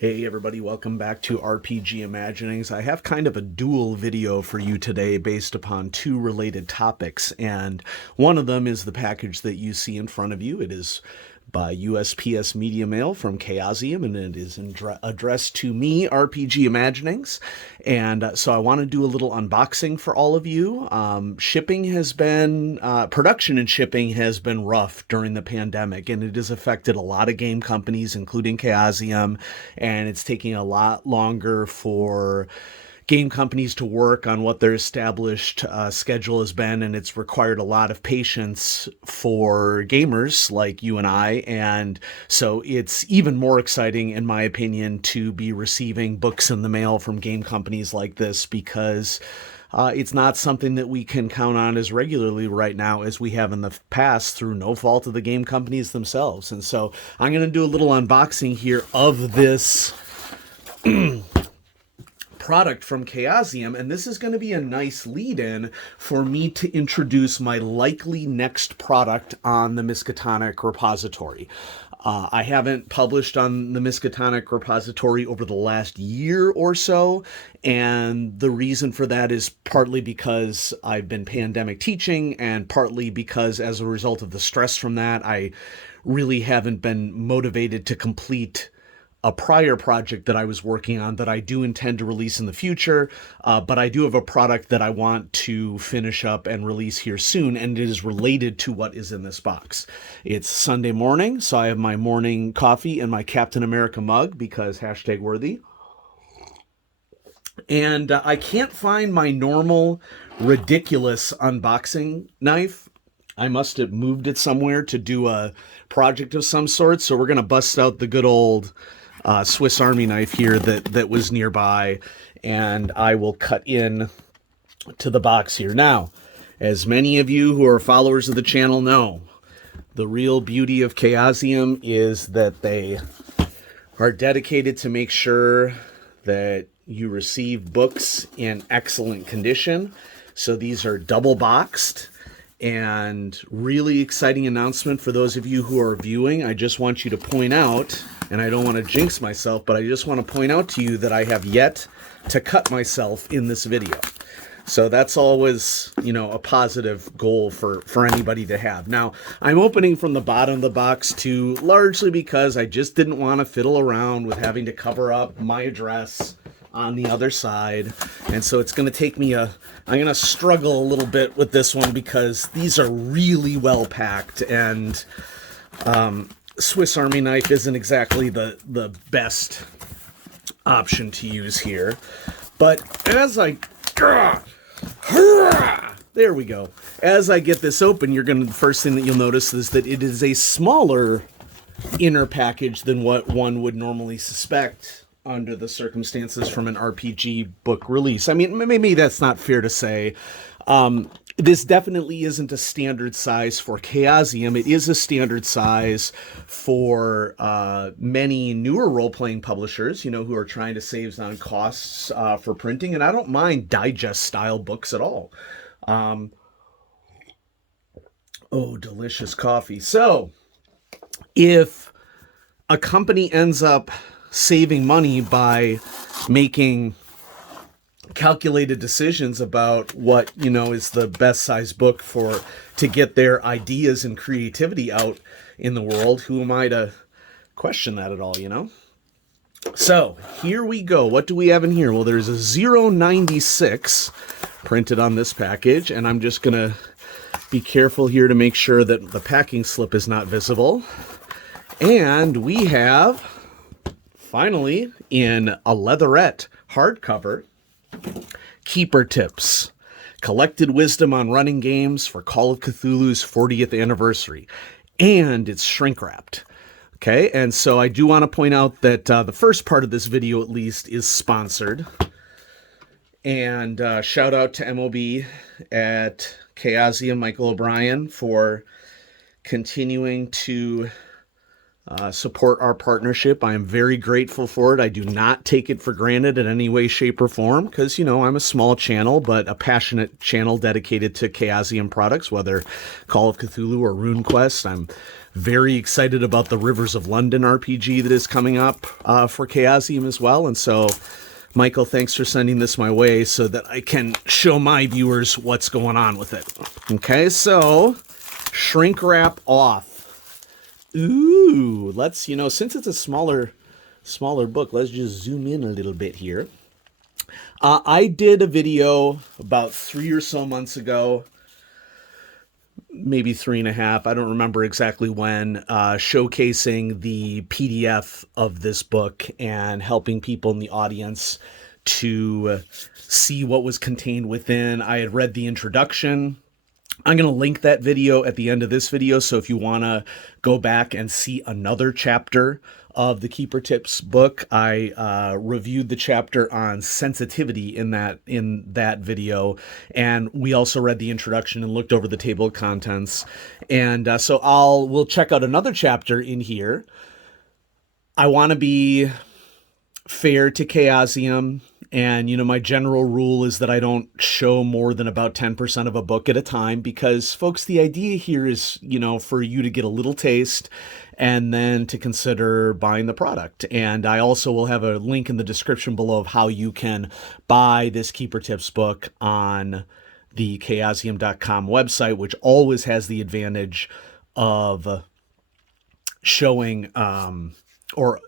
Hey everybody, welcome back to RPG Imaginings. I have kind of a dual video for you today based upon two related topics, and one of them is the package that you see in front of you. It is by USPS Media Mail from Chaosium, and it is addressed to me, RPG Imaginings. And so I want to do a little unboxing for all of you. Production and shipping has been rough during the pandemic, and it has affected a lot of game companies, including Chaosium, and it's taking a lot longer for game companies to work on what their established schedule has been, and it's required a lot of patience for gamers like you and I. And so it's even more exciting, in my opinion, to be receiving books in the mail from game companies like this, because it's not something that we can count on as regularly right now as we have in the past through no fault of the game companies themselves. And so I'm going to do a little unboxing here of this product from Chaosium, and this is going to be a nice lead-in for me to introduce my likely next product on the Miskatonic repository. I haven't published on the Miskatonic repository over the last year or so, and the reason for that is partly because I've been pandemic teaching, and partly because as a result of the stress from that, I really haven't been motivated to complete a prior project that I was working on that I do intend to release in the future, but I do have a product that I want to finish up and release here soon, and it is related to what is in this box. It's Sunday morning, so I have my morning coffee and my Captain America mug, because hashtag worthy. And I can't find my normal, ridiculous unboxing knife. I must have moved it somewhere to do a project of some sort, so we're going to bust out the good old Swiss Army knife here that was nearby, and I will cut in to the box here. Now, as many of you who are followers of the channel know, the real beauty of Chaosium is that they are dedicated to make sure that you receive books in excellent condition. So these are double boxed. And really exciting announcement for those of you who are viewing. I just want you to point out, and I don't want to jinx myself, but I just want to point out to you that I have yet to cut myself in this video. So that's always, a positive goal for anybody to have. Now, I'm opening from the bottom of the box too, largely because I just didn't want to fiddle around with having to cover up my address on the other side. And so it's going to take me I'm going to struggle a little bit with this one, because these are really well packed, and Swiss Army knife isn't exactly the best option to use here. But as there we go. As I get this open, the first thing that you'll notice is that it is a smaller inner package than what one would normally suspect under the circumstances from an RPG book release. I mean, maybe that's not fair to say. This definitely isn't a standard size for Chaosium. It is a standard size for many newer role-playing publishers, who are trying to save on costs for printing. And I don't mind digest-style books at all. Oh, delicious coffee. So, if a company ends up saving money by making calculated decisions about what is the best size book to get their ideas and creativity out in the world, who am I to question that at all? So here we go. What do we have in here? Well, there's a 096 printed on this package, and I'm just gonna be careful here to make sure that the packing slip is not visible. And we have, finally, in a leatherette hardcover, Keeper Tips, Collected Wisdom on Running Games for Call of Cthulhu's 40th anniversary. And it's shrink-wrapped. Okay, and so I do want to point out that the first part of this video, at least, is sponsored. And shout out to MOB at Chaosium, Michael O'Brien, for continuing to support our partnership. I am very grateful for it. I do not take it for granted in any way, shape, or form, because, I'm a small channel, but a passionate channel dedicated to Chaosium products, whether Call of Cthulhu or RuneQuest. I'm very excited about the Rivers of London RPG that is coming up for Chaosium as well. And so, Michael, thanks for sending this my way so that I can show my viewers what's going on with it. Okay, so shrink wrap off. Ooh, let's, since it's a smaller book, let's just zoom in a little bit here. I did a video about 3 or so months ago, maybe 3.5, I don't remember exactly when, showcasing the PDF of this book and helping people in the audience to see what was contained within. I had read the introduction. I'm going to link that video at the end of this video, so if you want to go back and see another chapter of the Keeper Tips book, I reviewed the chapter on sensitivity in that video, and we also read the introduction and looked over the table of contents. And so we'll check out another chapter in here. I want to be fair to Chaosium. And, my general rule is that I don't show more than about 10% of a book at a time because, folks, the idea here is, for you to get a little taste and then to consider buying the product. And I also will have a link in the description below of how you can buy this Keeper Tips book on the chaosium.com website, which always has the advantage of showing or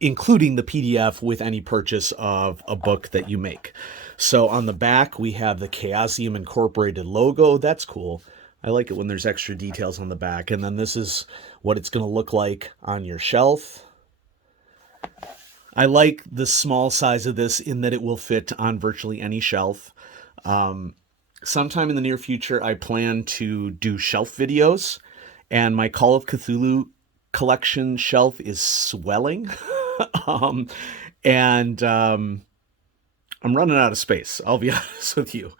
including the PDF with any purchase of a book that you make. So on the back, we have the Chaosium Incorporated logo. That's cool. I like it when there's extra details on the back. And then this is what it's going to look like on your shelf. I like the small size of this in that it will fit on virtually any shelf. Sometime in the near future, I plan to do shelf videos, and my Call of Cthulhu collection shelf is swelling. I'm running out of space, I'll be honest with you.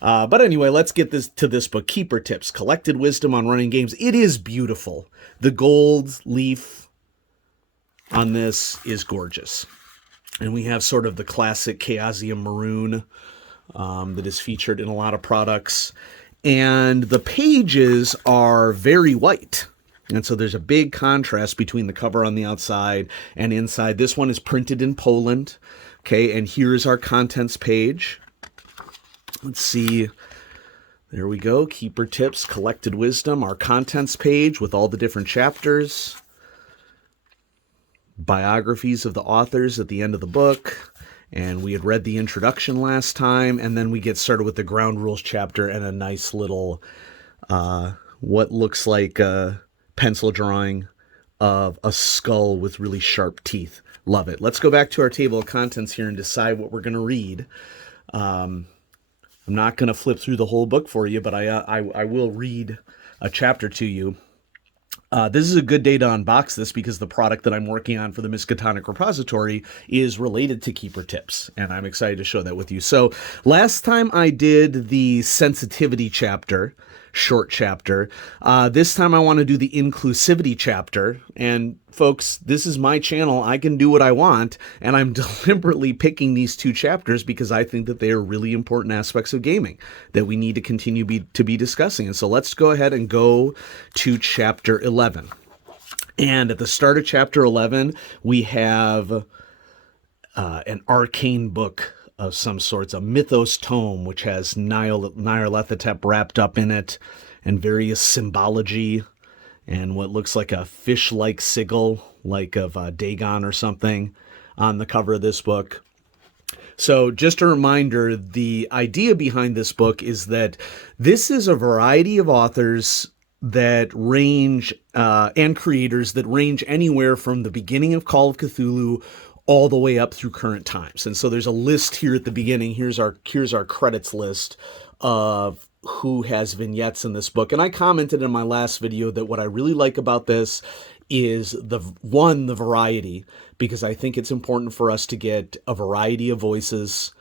But anyway, let's get to this book, Keeper Tips, Collected Wisdom on Running Games. It is beautiful. The gold leaf on this is gorgeous. And we have sort of the classic Chaosium maroon that is featured in a lot of products. And the pages are very white. And so there's a big contrast between the cover on the outside and inside. This one is printed in Poland. Okay, and here's our contents page. Let's see. There we go. Keeper Tips, Collected Wisdom, our contents page with all the different chapters. Biographies of the authors at the end of the book. And we had read the introduction last time. And then we get started with the ground rules chapter and a nice little, what looks like pencil drawing of a skull with really sharp teeth. Love it. Let's go back to our table of contents here and decide what we're going to read. I'm not going to flip through the whole book for you, but I will read a chapter to you. This is a good day to unbox this because the product that I'm working on for the Miskatonic repository is related to Keeper Tips, and I'm excited to show that with you. So last time I did the sensitivity chapter, short chapter. This time I want to do the inclusivity chapter. And folks, this is my channel. I can do what I want. And I'm deliberately picking these two chapters because I think that they are really important aspects of gaming that we need to continue to be discussing. And so let's go ahead and go to chapter 11. And at the start of chapter 11, we have an arcane book of some sorts, a mythos tome, which has Nyarlathotep wrapped up in it, and various symbology, and what looks like a fish-like sigil, like of Dagon or something, on the cover of this book. So just a reminder, the idea behind this book is that this is a variety of authors that range, and creators that range anywhere from the beginning of Call of Cthulhu all the way up through current times. And so there's a list here at the beginning. Here's our credits list of who has vignettes in this book. And I commented in my last video that what I really like about this is the variety, because I think it's important for us to get a variety of voices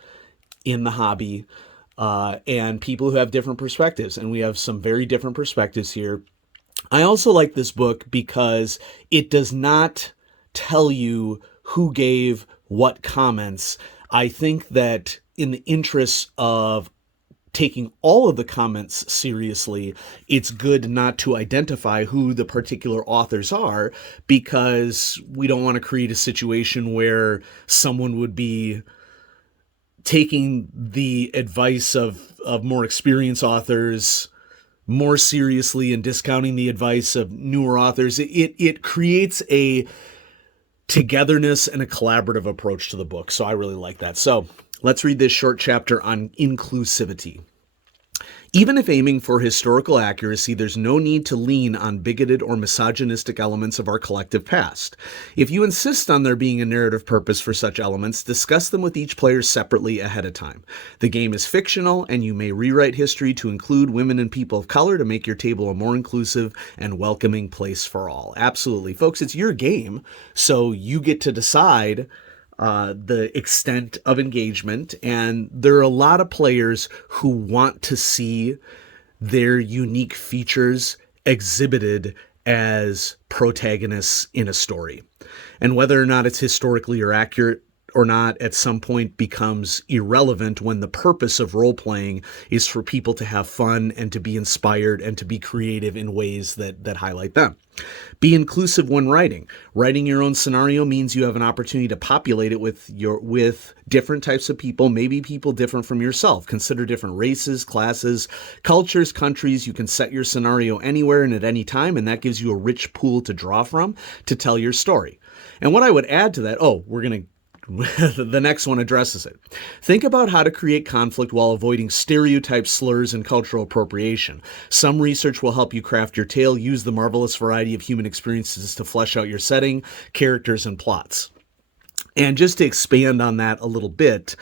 in the hobby, and people who have different perspectives. And we have some very different perspectives here. I also like this book because it does not tell you who gave what comments. I think that in the interest of taking all of the comments seriously, it's good not to identify who the particular authors are, because we don't want to create a situation where someone would be taking the advice of more experienced authors more seriously and discounting the advice of newer authors. It creates a togetherness and a collaborative approach to the book. So I really like that. So let's read this short chapter on inclusivity. Even if aiming for historical accuracy, there's no need to lean on bigoted or misogynistic elements of our collective past. If you insist on there being a narrative purpose for such elements, discuss them with each player separately ahead of time. The game is fictional, and you may rewrite history to include women and people of color to make your table a more inclusive and welcoming place for all. Absolutely. Folks, it's your game, so you get to decide the extent of engagement, and there are a lot of players who want to see their unique features exhibited as protagonists in a story. And whether or not it's historically or accurate or not at some point becomes irrelevant when the purpose of role-playing is for people to have fun and to be inspired and to be creative in ways that highlight them. Be inclusive when writing. Writing your own scenario means you have an opportunity to populate it with different types of people, maybe people different from yourself. Consider different races, classes, cultures, countries. You can set your scenario anywhere and at any time, and that gives you a rich pool to draw from to tell your story. And what I would add to that, the next one addresses it. Think about how to create conflict while avoiding stereotypes, slurs, and cultural appropriation. Some research will help you craft your tale. Use the marvelous variety of human experiences to flesh out your setting, characters, and plots. And just to expand on that a little bit,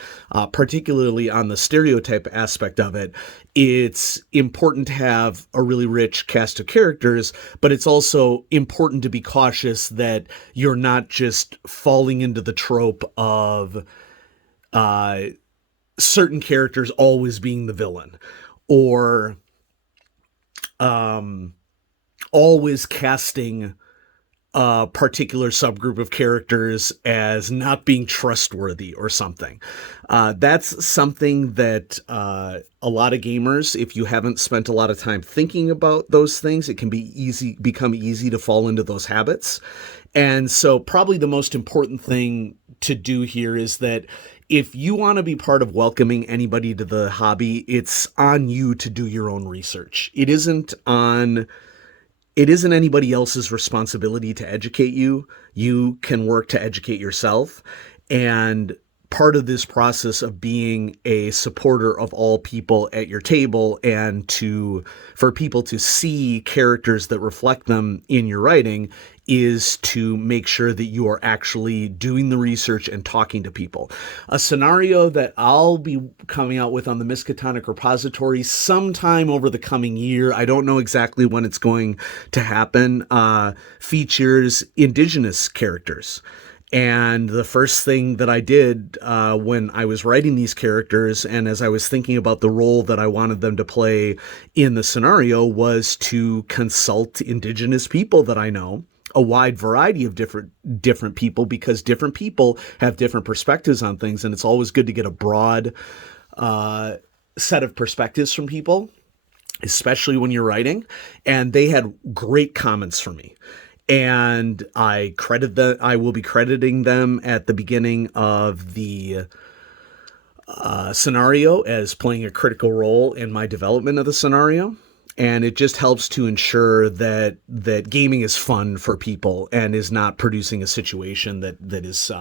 particularly on the stereotype aspect of it, it's important to have a really rich cast of characters, but it's also important to be cautious that you're not just falling into the trope of certain characters always being the villain, or always casting a particular subgroup of characters as not being trustworthy or something. That's something that a lot of gamers, if you haven't spent a lot of time thinking about those things, it can become easy to fall into those habits. And so probably the most important thing to do here is that if you want to be part of welcoming anybody to the hobby, it's on you to do your own research. It isn't anybody else's responsibility to educate you. You can work to educate yourself. And part of this process of being a supporter of all people at your table and for people to see characters that reflect them in your writing is to make sure that you are actually doing the research and talking to people. A scenario that I'll be coming out with on the Miskatonic repository sometime over the coming year, I don't know exactly when it's going to happen, features indigenous characters. And the first thing that I did when I was writing these characters, and as I was thinking about the role that I wanted them to play in the scenario, was to consult indigenous people that I know, a wide variety of different people, because different people have different perspectives on things, and it's always good to get a broad set of perspectives from people, especially when you're writing. And they had great comments for me. And I will be crediting them at the beginning of the scenario as playing a critical role in my development of the scenario. And it just helps to ensure that gaming is fun for people and is not producing a situation that is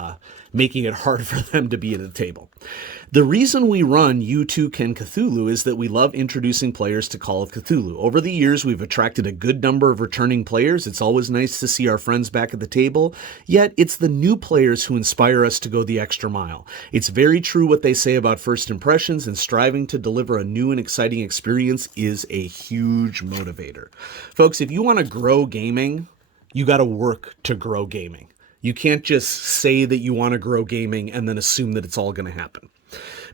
making it hard for them to be at the table. The reason we run You Too Can Cthulhu is that we love introducing players to Call of Cthulhu. Over the years, we've attracted a good number of returning players. It's always nice to see our friends back at the table, yet it's the new players who inspire us to go the extra mile. It's very true what they say about first impressions, and striving to deliver a new and exciting experience is a huge motivator. Folks, if you want to grow gaming, you got to work to grow gaming. You can't just say that you want to grow gaming and then assume that it's all going to happen.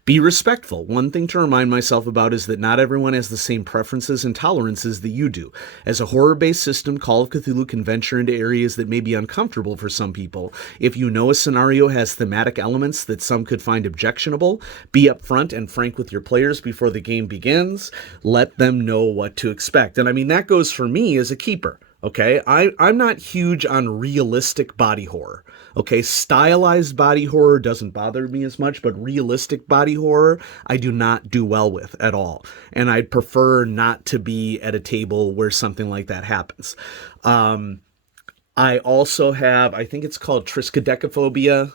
Be respectful. One thing to remind myself about is that not everyone has the same preferences and tolerances that you do. As a horror-based system, Call of Cthulhu can venture into areas that may be uncomfortable for some people. If you know a scenario has thematic elements that some could find objectionable, be upfront and frank with your players before the game begins. Let them know what to expect. And I mean, that goes for me as a keeper. Okay, I'm not huge on realistic body horror. Okay, stylized body horror doesn't bother me as much, but realistic body horror I do not do well with at all. And I'd prefer not to be at a table where something like that happens. I also have, I think it's called triskaidekaphobia.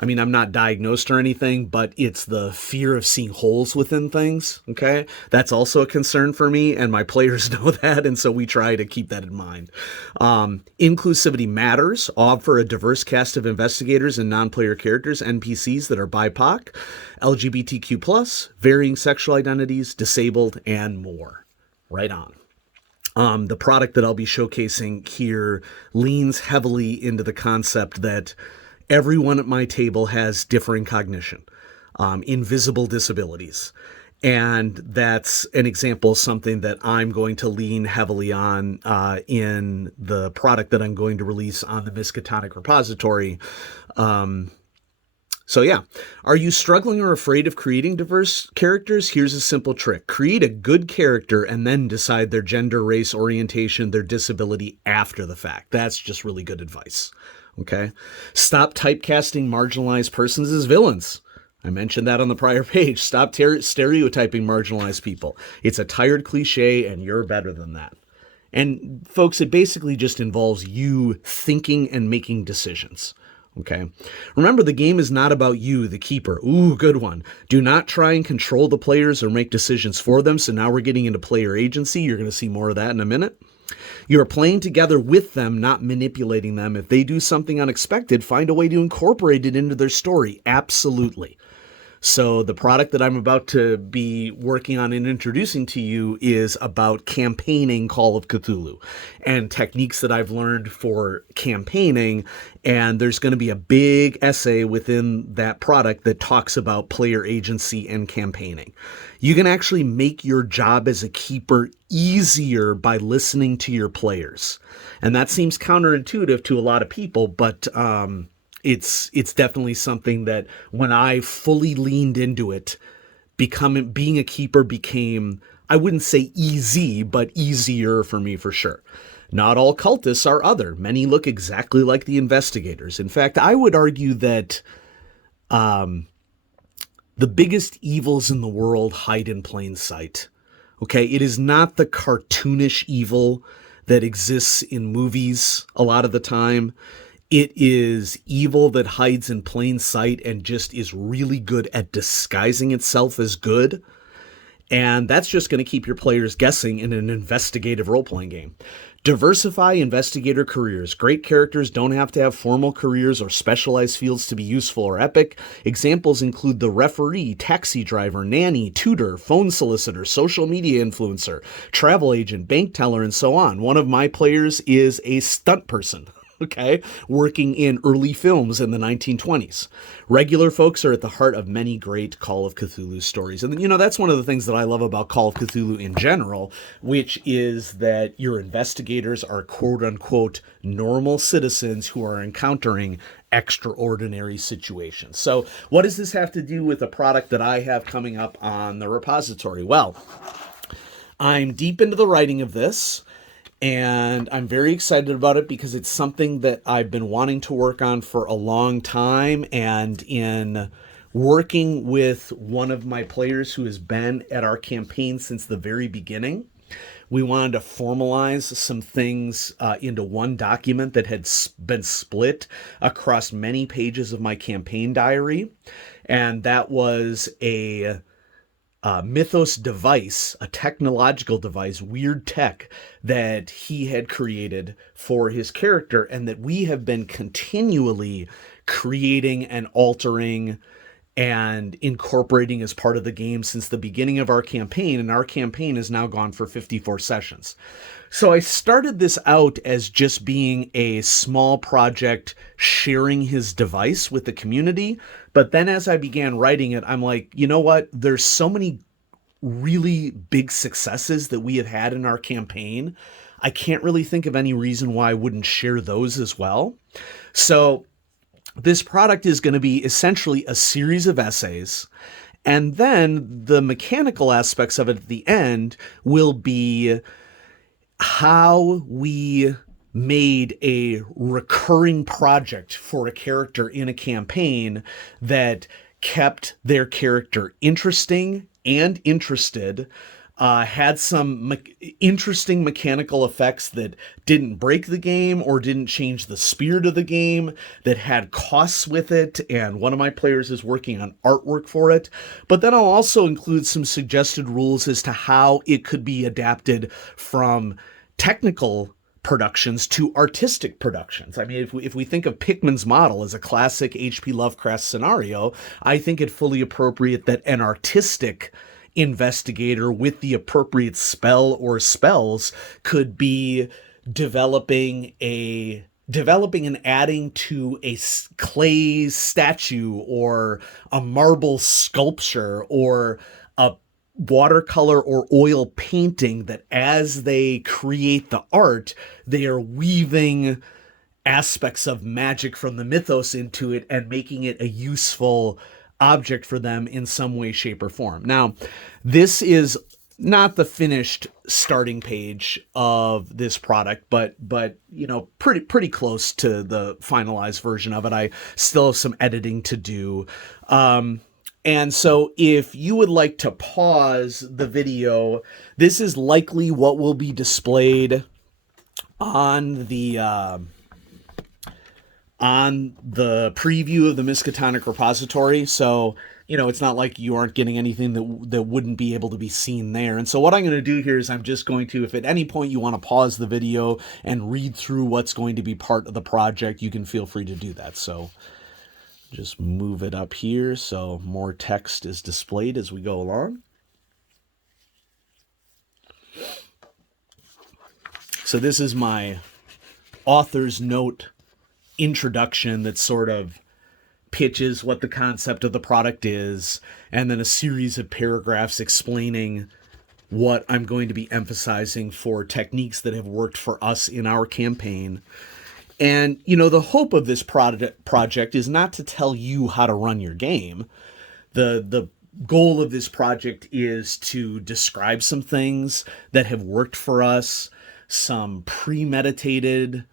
I mean, I'm not diagnosed or anything, but it's the fear of seeing holes within things, okay? That's also a concern for me, and my players know that, and so we try to keep that in mind. Inclusivity matters. Offer a diverse cast of investigators and non-player characters, NPCs that are BIPOC, LGBTQ+, varying sexual identities, disabled, and more. Right on. The product that I'll be showcasing here leans heavily into the concept that everyone at my table has differing cognition, invisible disabilities. And that's an example of something that I'm going to lean heavily on in the product that I'm going to release on the Miskatonic repository. So yeah, are you struggling or afraid of creating diverse characters? Here's a simple trick. Create a good character and then decide their gender, race, orientation, their disability after the fact. That's just really good advice. Okay. Stop typecasting marginalized persons as villains. I mentioned that on the prior page. Stop stereotyping marginalized people. It's a tired cliche and you're better than that. And folks, it basically just involves you thinking and making decisions. Okay. Remember, the game is not about you, the keeper. Ooh, good one. Do not try and control the players or make decisions for them. So now we're getting into player agency. You're going to see more of that in a minute. You're playing together with them, not manipulating them. If they do something unexpected, find a way to incorporate it into their story. Absolutely. So the product that I'm about to be working on and introducing to you is about campaigning Call of Cthulhu and techniques that I've learned for campaigning. And there's going to be a big essay within that product that talks about player agency and campaigning. You can actually make your job as a keeper easier by listening to your players. And that seems counterintuitive to a lot of people, but it's definitely something that when I fully leaned into it, being a keeper became, I wouldn't say easy, but easier for me for sure. Not all cultists are other. Many look exactly like the investigators. In fact, I would argue that the biggest evils in the world hide in plain sight. Okay, it is not the cartoonish evil that exists in movies a lot of the time. It is evil that hides in plain sight and just is really good at disguising itself as good. And that's just going to keep your players guessing in an investigative role-playing game. Diversify investigator careers. Great characters don't have to have formal careers or specialized fields to be useful or epic. Examples include the referee, taxi driver, nanny, tutor, phone solicitor, social media influencer, travel agent, bank teller, and so on. One of my players is a stunt person. Okay, working in early films in the 1920s. Regular folks are at the heart of many great Call of Cthulhu stories. And, you know, that's one of the things that I love about Call of Cthulhu in general, which is that your investigators are quote-unquote normal citizens who are encountering extraordinary situations. So what does this have to do with the product that I have coming up on the repository? Well, I'm deep into the writing of this. And I'm very excited about it because it's something that I've been wanting to work on for a long time. And in working with one of my players who has been at our campaign since the very beginning, we wanted to formalize some things into one document that had been split across many pages of my campaign diary. And that was a Mythos device, a technological device, weird tech that he had created for his character and that we have been continually creating and altering and incorporating as part of the game since the beginning of our campaign, and our campaign has now gone for 54 sessions. So I started this out as just being a small project sharing his device with the community, but then as I began writing it, I'm like, you know what? There's so many really big successes that we have had in our campaign. I can't really think of any reason why I wouldn't share those as well. So this product is going to be essentially a series of essays, and then the mechanical aspects of it at the end will be how we made a recurring project for a character in a campaign that kept their character interesting and interested, had some interesting mechanical effects that didn't break the game or didn't change the spirit of the game, that had costs with it, and one of my players is working on artwork for it. But then I'll also include some suggested rules as to how it could be adapted from technical productions to artistic productions. I mean, if we think of Pickman's model as a classic H.P. Lovecraft scenario, I think it fully appropriate that an artistic investigator with the appropriate spell or spells could be developing and adding to a clay statue or a marble sculpture or a watercolor or oil painting, that as they create the art, they are weaving aspects of magic from the mythos into it and making it a useful object for them in some way, shape, or form. Now, this is not the finished starting page of this product, but you know, pretty close to the finalized version of it. I still have some editing to do. And so if you would like to pause the video, this is likely what will be displayed on the preview of the Miskatonic repository. So, you know, it's not like you aren't getting anything that wouldn't be able to be seen there. And so what I'm going to do here is I'm just going to, if at any point you want to pause the video and read through what's going to be part of the project, you can feel free to do that. So just move it up here so more text is displayed as we go along. So this is my author's note introduction that sort of pitches what the concept of the product is, and then a series of paragraphs explaining what I'm going to be emphasizing for techniques that have worked for us in our campaign. And, you know, the hope of this project is not to tell you how to run your game. The goal of this project is to describe some things that have worked for us, some premeditated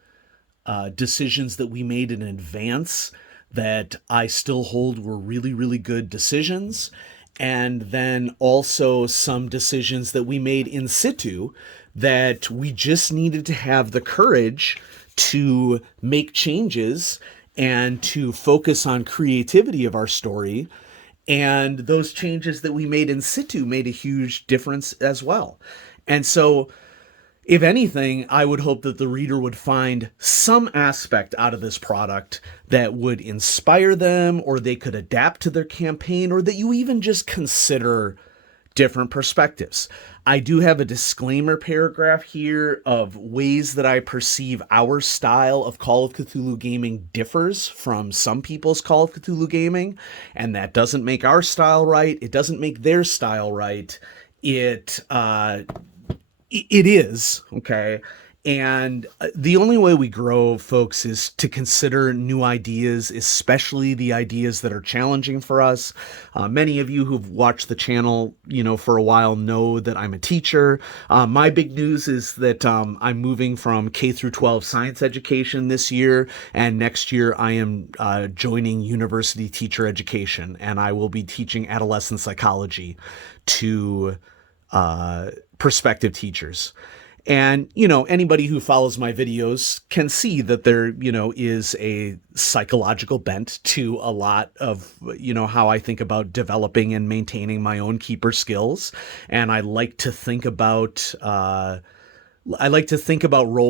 decisions that we made in advance that I still hold were really, really good decisions. And then also some decisions that we made in situ that we just needed to have the courage to make changes and to focus on creativity of our story. And those changes that we made in situ made a huge difference as well. And so, if anything, I would hope that the reader would find some aspect out of this product that would inspire them, or they could adapt to their campaign, or that you even just consider different perspectives. I do have a disclaimer paragraph here of ways that I perceive our style of Call of Cthulhu gaming differs from some people's Call of Cthulhu gaming, and that doesn't make our style right. It doesn't make their style right. It is, okay? And the only way we grow, folks, is to consider new ideas, especially the ideas that are challenging for us. Many of you who've watched the channel, you know, for a while know that I'm a teacher. My big news is that I'm moving from K through 12 science education this year, and next year I am joining university teacher education, and I will be teaching adolescent psychology to prospective teachers. And, you know, anybody who follows my videos can see that there, you know, is a psychological bent to a lot of, you know, how I think about developing and maintaining my own keeper skills. And I like to think about role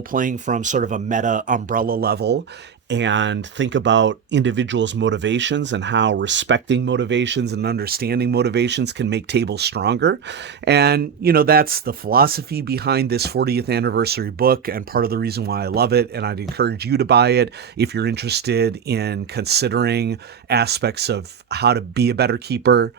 playing from sort of a meta umbrella level. and think about individuals' motivations and how respecting motivations and understanding motivations can make tables stronger. And, that's the philosophy behind this 40th anniversary book and part of the reason why I love it. And I'd encourage you to buy it if you're interested in considering aspects of how to be a better keeper.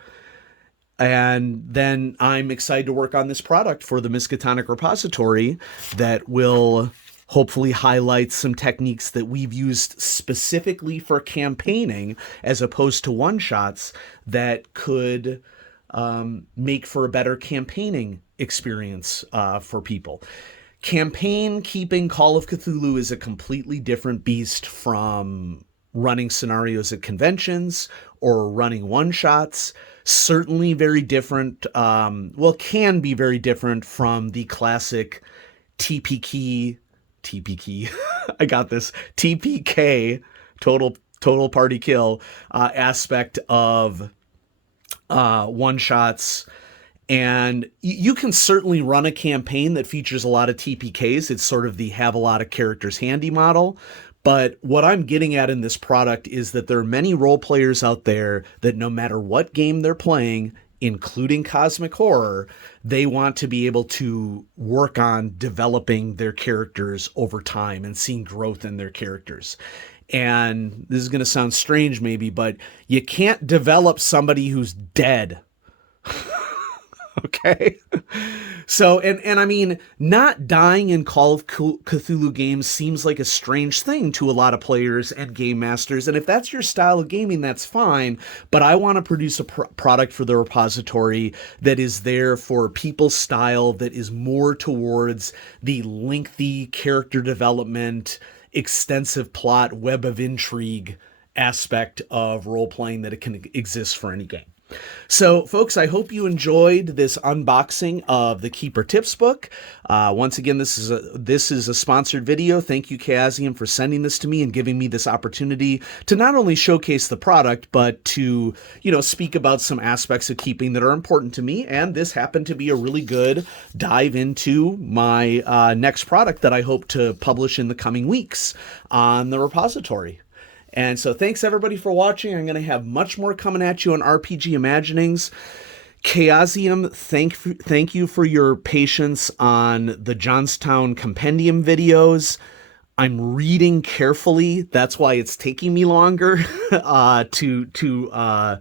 And then I'm excited to work on this product for the Miskatonic repository that will hopefully highlight some techniques that we've used specifically for campaigning as opposed to one-shots that could make for a better campaigning experience for people. Campaign keeping Call of Cthulhu is a completely different beast from running scenarios at conventions or running one-shots. Certainly very different, can be very different from the classic TPK, I got this, TPK, total party kill, aspect of one-shots. And you can certainly run a campaign that features a lot of TPKs. It's sort of the have a lot of characters handy model. But what I'm getting at in this product is that there are many role players out there that no matter what game they're playing, including Cosmic Horror, they want to be able to work on developing their characters over time and seeing growth in their characters. And this is going to sound strange maybe, but you can't develop somebody who's dead. Okay. So, and I mean, not dying in Call of Cthulhu games seems like a strange thing to a lot of players and game masters. And if that's your style of gaming, that's fine. But I want to produce a product for the repository that is there for people's style, that is more towards the lengthy character development, extensive plot, web of intrigue aspect of role-playing that it can exist for any game. So, folks, I hope you enjoyed this unboxing of the Keeper Tips book. Once again, this is a sponsored video. Thank you, Chaosium, for sending this to me and giving me this opportunity to not only showcase the product, but to, speak about some aspects of keeping that are important to me. And this happened to be a really good dive into my next product that I hope to publish in the coming weeks on the repository. And so thanks everybody for watching. I'm going to have much more coming at you on RPG Imaginings. Chaosium, thank you for your patience on the Johnstown Compendium videos. I'm reading carefully. That's why it's taking me longer to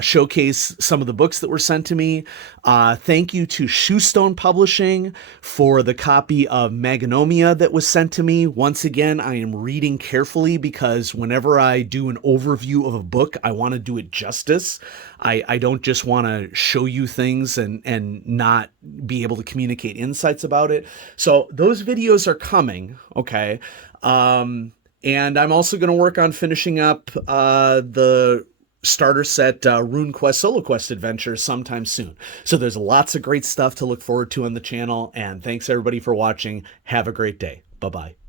showcase some of the books that were sent to me. Thank you to Shoestone Publishing for the copy of Maganomia that was sent to me. Once again, I am reading carefully because whenever I do an overview of a book, I want to do it justice. I don't just want to show you things and not be able to communicate insights about it. So those videos are coming, okay? And I'm also going to work on finishing up the starter set RuneQuest Solo Quest adventure sometime soon. So there's lots of great stuff to look forward to on the channel. And thanks everybody for watching. Have a great day. Bye-bye.